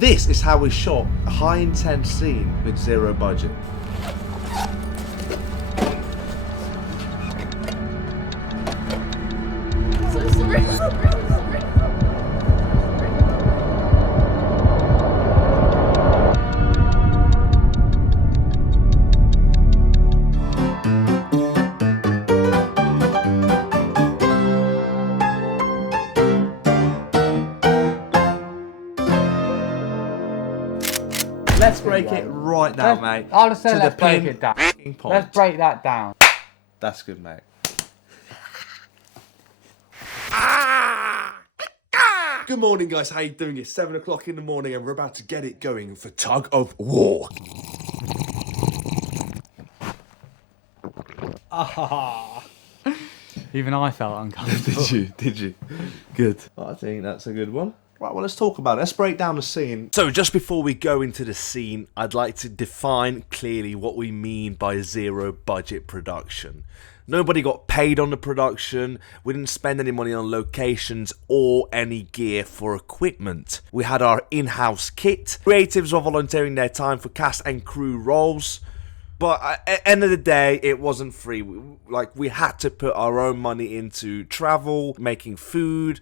This is how we shot a high intense scene with zero budget. Let's break it right now, mate. I'll just say let's break it down. Let's break that down. That's good, mate. Good morning, guys. How you doing? It's 7 o'clock in the morning and we're about to get it going for Tug of War. Even I felt uncomfortable. Did you? Good. I think that's a good one. Right, well, let's talk about it. Let's break down the scene. So, just before we go into the scene, I'd like to define clearly what we mean by zero budget production. Nobody got paid on the production, we didn't spend any money on locations or any gear for equipment. We had our in-house kit. Creatives were volunteering their time for cast and crew roles. But at the end of the day, it wasn't free. We had to put our own money into travel, making food,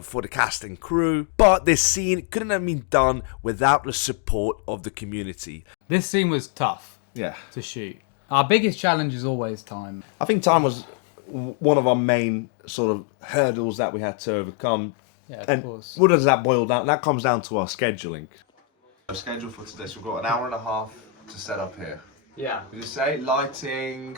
for the cast and crew, but this scene couldn't have been done without the support of the community. This scene was tough to shoot. Our biggest challenge is always time. I think time was one of our main sort of hurdles that we had to overcome. Yeah, of course. What does that boil down? That comes down to our scheduling. Our schedule for today, so we've got an hour and a half to set up here. Yeah. Did you say lighting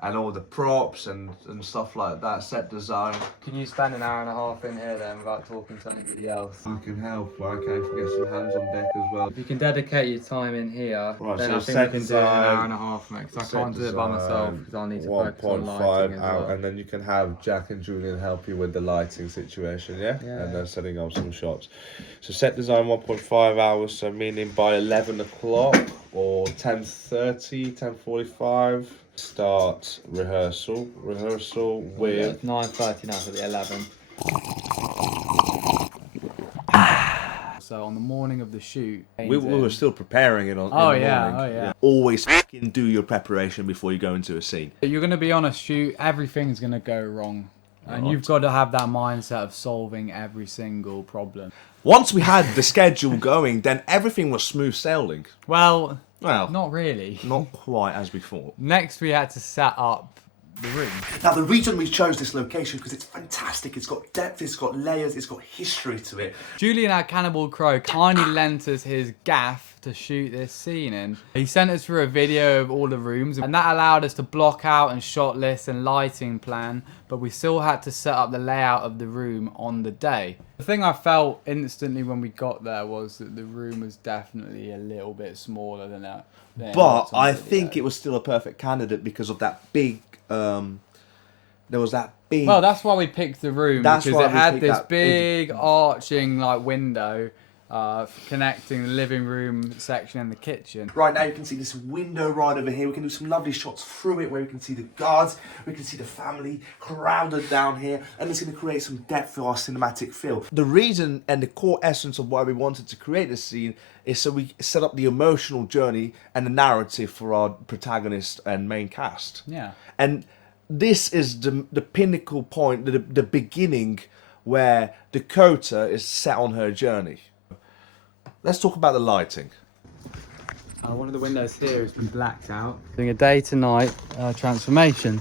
and all the props and stuff like that, set design? Can you spend an hour and a half in here then without talking to anybody else? I can help. I can get some hands on deck as well. If you can dedicate your time in here, right, then so I think we can do it in an hour and a half, mate, because I can't do it by myself because I need to focus on lighting as well. And then you can have Jack and Julian help you with the lighting situation, yeah? And then setting up some shots. So set design 1.5 hours, so meaning by 11 o'clock or 10:30, 10:45. Start rehearsal with 9:30 now for the 11. So on the morning of the shoot, we were still preparing it on. Oh yeah. Always fucking do your preparation before you go into a scene. You're gonna be on a shoot, everything's gonna go wrong, and you've got to have that mindset of solving every single problem. Once we had the schedule going, then everything was smooth sailing. Well, not really. Not quite as before. Next, we had to set up the room. Now, the reason we chose this location because it's fantastic. It's got depth, it's got layers, it's got history to it. Julian at Cannibal Crow kindly lent us his gaff to shoot this scene in. He sent us through a video of all the rooms, and that allowed us to block out and shot list and lighting plan, but we still had to set up the layout of the room on the day. The thing I felt instantly when we got there was that the room was definitely a little bit smaller than that. But I think it was still a perfect candidate because of that big, there was that big... Well, that's why we picked the room, because it had this big arching window connecting the living room section and the kitchen. Right now you can see this window right over here. We can do some lovely shots through it where we can see the guards, we can see the family crowded down here, and it's going to create some depth for our cinematic feel. The reason and the core essence of why we wanted to create this scene is so we set up the emotional journey and the narrative for our protagonist and main cast. Yeah. And this is the pinnacle point, the beginning where Dakota is set on her journey. Let's talk about the lighting. One of the windows here has been blacked out. Doing a day to night transformation.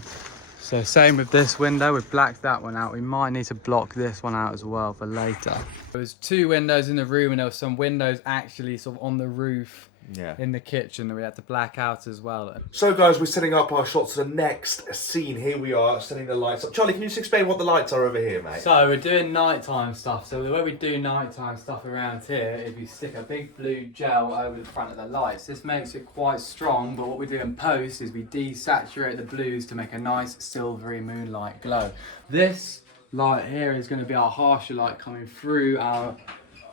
So same with this window, we've blacked that one out. We might need to block this one out as well for later. There was 2 windows in the room and there were some windows actually sort of on the roof in the kitchen that we had to black out as well. So guys, we're setting up our shots for the next scene. Here we are, setting the lights up. Charlie, can you just explain what the lights are over here, mate? So we're doing nighttime stuff. So the way we do nighttime stuff around here is we stick a big blue gel over the front of the lights. This makes it quite strong, but what we do in post is we desaturate the blues to make a nice silvery moonlight glow. This light here is going to be our harsher light coming through our...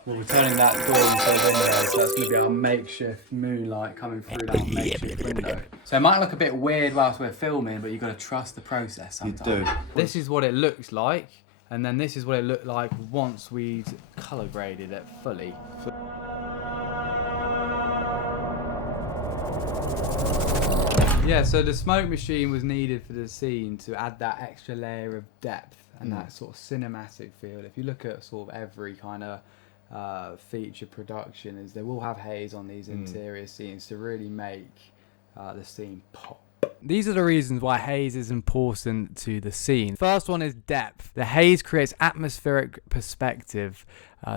Well, we're turning that door into a window, so that's going to be our makeshift moonlight coming through that makeshift window. So it might look a bit weird whilst we're filming, but you've got to trust the process sometimes. You do. This is what it looks like, and then this is what it looked like once we'd colour graded it fully. Yeah, so the smoke machine was needed for the scene to add that extra layer of depth and that sort of cinematic feel. If you look at sort of every kind of feature production, is they will have haze on these interior scenes to really make the scene pop. These are the reasons why haze is important to the scene. First one is depth. The haze creates atmospheric perspective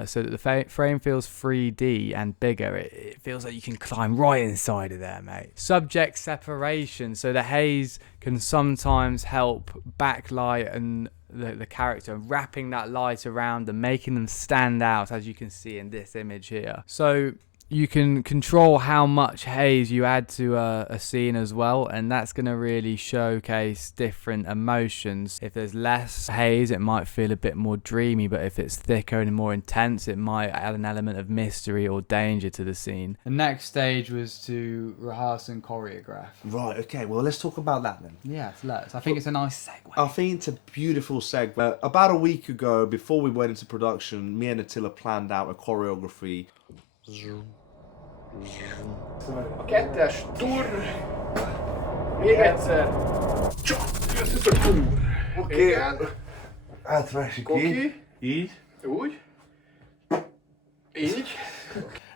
so that the frame feels 3D and bigger. It feels like you can climb right inside of there, mate. Subject separation. So the haze can sometimes help backlight and the character, wrapping that light around them, making them stand out, as you can see in this image here. So you can control how much haze you add to a scene as well, and that's going to really showcase different emotions. If there's less haze, it might feel a bit more dreamy, but if it's thicker and more intense, it might add an element of mystery or danger to the scene. The next stage was to rehearse and choreograph. Right, okay, well, let's talk about that then. Yes, let's. I think it's a nice segue. I think it's a beautiful segue. About a week ago, before we went into production, me and Attila planned out a choreography. Kettes, tur! Még egyszer! Csak! Össze a tur! Oké. Átrásik Koki. Így. Úgy. Így.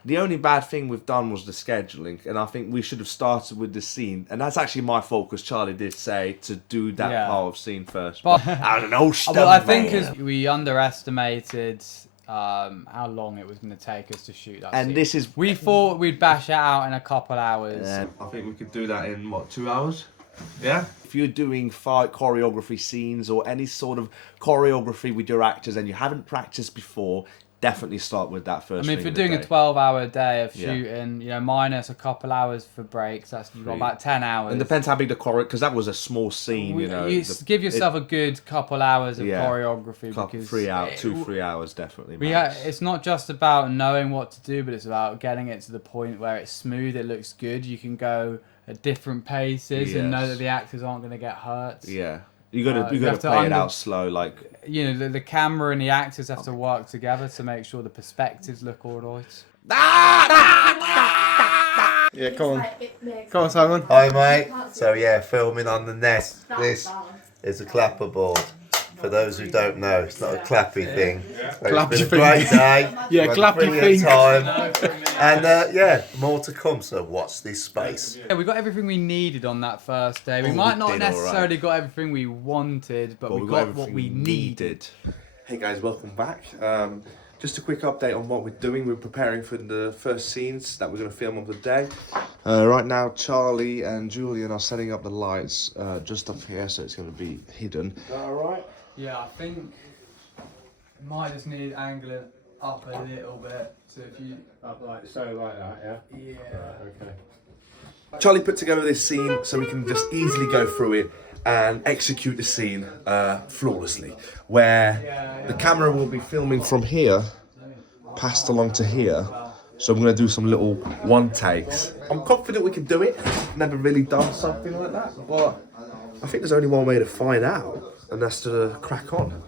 The only bad thing we've done was the scheduling, and I think we should have started with the scene. And that's actually my fault, because Charlie did say to do that part of scene first. But I don't know. Well, I think as we underestimated how long it was going to take us to shoot that scene. This is... We thought we'd bash it out in a couple hours. I think we could do that in, what, 2 hours? Yeah? If you're doing fight choreography scenes or any sort of choreography with your actors and you haven't practiced before, definitely start with that first. I mean, if you're doing a 12-hour day of shooting, you know, minus a couple hours for breaks, that's you've got about 10 hours. And depends how big the choreo, because that was a small scene, you know. You give yourself a good couple hours of choreography. Because 2-3 hours definitely. It's not just about knowing what to do, but it's about getting it to the point where it's smooth, it looks good. You can go at different paces and know that the actors aren't going to get hurt. Yeah. You got to play it out slow, like... You know, the camera and the actors have to work together to make sure the perspectives look all right. Yeah, come on. Come on, Simon. Hi, mate. So, yeah, filming on the N.E.S.T. This is a clapper board. For those who don't know, it's not a clappy thing. It's been a great day. Yeah, clappy thing. Time. And, yeah, more to come, so watch this space. Yeah, we got everything we needed on that first day. We might not necessarily got everything we wanted, but we got what we needed. Hey guys, welcome back. Just a quick update on what we're doing. We're preparing for the first scenes that we're going to film on the day. Right now, Charlie and Julian are setting up the lights just up here, so it's going to be hidden. Is that alright? Yeah, I think it might just need angling up a little bit. So if you... Up like that, yeah? Yeah. Right, okay. Charlie put together this scene so we can just easily go through it and execute the scene flawlessly, where the camera will be filming from here, passed along to here. So I'm going to do some little one takes. I'm confident we can do it. Never really done something like that, but I think there's only one way to find out, and that's to crack on.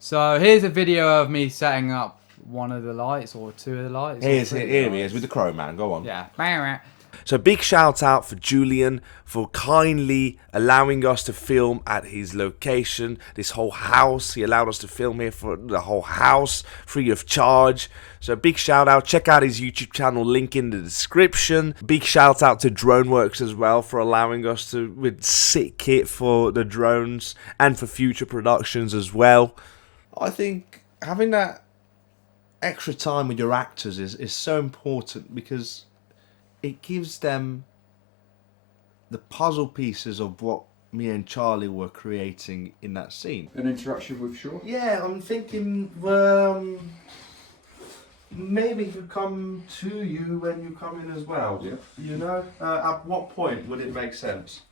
So here's a video of me setting up one of the lights or two of the lights. Here he is with the crow man. Go on. Yeah. So big shout out for Julian for kindly allowing us to film at his location, this whole house. He allowed us to film here for the whole house, free of charge. So big shout out. Check out his YouTube channel, link in the description. Big shout out to DroneWorks as well for allowing us to with sick kit for the drones and for future productions as well. I think having that extra time with your actors is so important, because it gives them the puzzle pieces of what me and Charlie were creating in that scene. An interaction with Shaw? Yeah, I'm thinking maybe he could come to you when you come in as well. Yeah. You know, at what point would it make sense?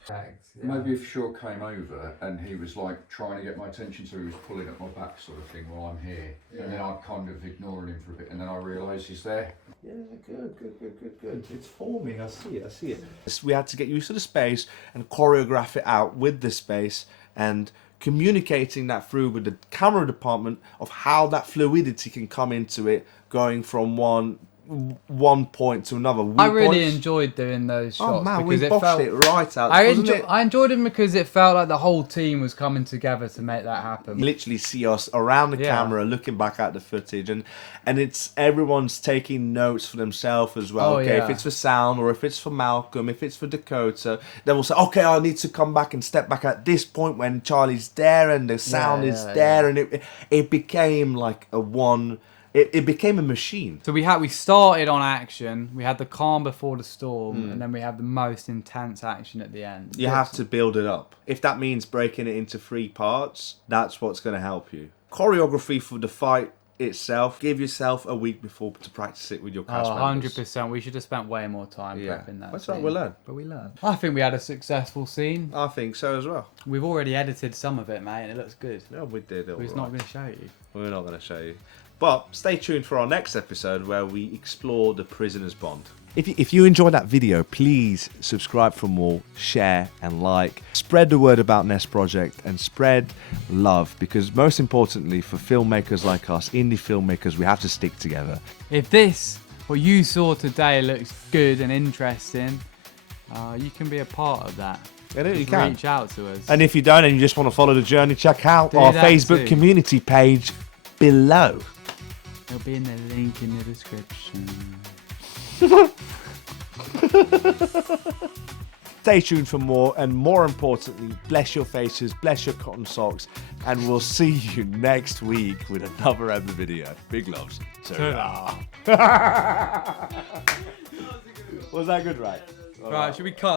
Maybe if Shaw came over and he was like trying to get my attention, so he was pulling at my back sort of thing while I'm here, and then I'd kind of ignoring him for a bit, and then I realise he's there. Yeah, good. It's forming, I see it. We had to get used to the space and choreograph it out with the space, and communicating that through with the camera department of how that fluidity can come into it, going from one one point to another. I really enjoyed doing those shots. Oh man, we because botched it right out. I it? enjoyed them because it felt like the whole team was coming together to make that happen. You literally see us around the camera looking back at the footage, and it's everyone's taking notes for themselves as well. If it's for sound or if it's for Malcolm, if it's for Dakota, they will say, okay, I need to come back and step back at this point when Charlie's there and the sound is there, and it became like a one. It became a machine. So we started on action, we had the calm before the storm, and then we have the most intense action at the end. You have to build it up. If that means breaking it into 3 parts, that's what's going to help you. Choreography for the fight itself, give yourself a week before to practice it with your cast members. 100%. We should have spent way more time prepping that. That's right, we'll learn. But we learned. I think we had a successful scene. I think so as well. We've already edited some of it, mate, and it looks good. Yeah, we did. We're not going to show you. We're not going to show you. But stay tuned for our next episode where we explore the prisoner's bond. If you enjoyed that video, please subscribe for more, share and like. Spread the word about N.E.S.T Project and spread love, because most importantly for filmmakers like us, indie filmmakers, we have to stick together. If what you saw today looks good and interesting, you can be a part of that. You can. Reach out to us. And if you don't and you just want to follow the journey, check out our Facebook community page below. It'll be in the link in the description. Stay tuned for more, and more importantly, bless your faces, bless your cotton socks, and we'll see you next week with another Ember video. Big loves. Was that good, right? Right, should we cut?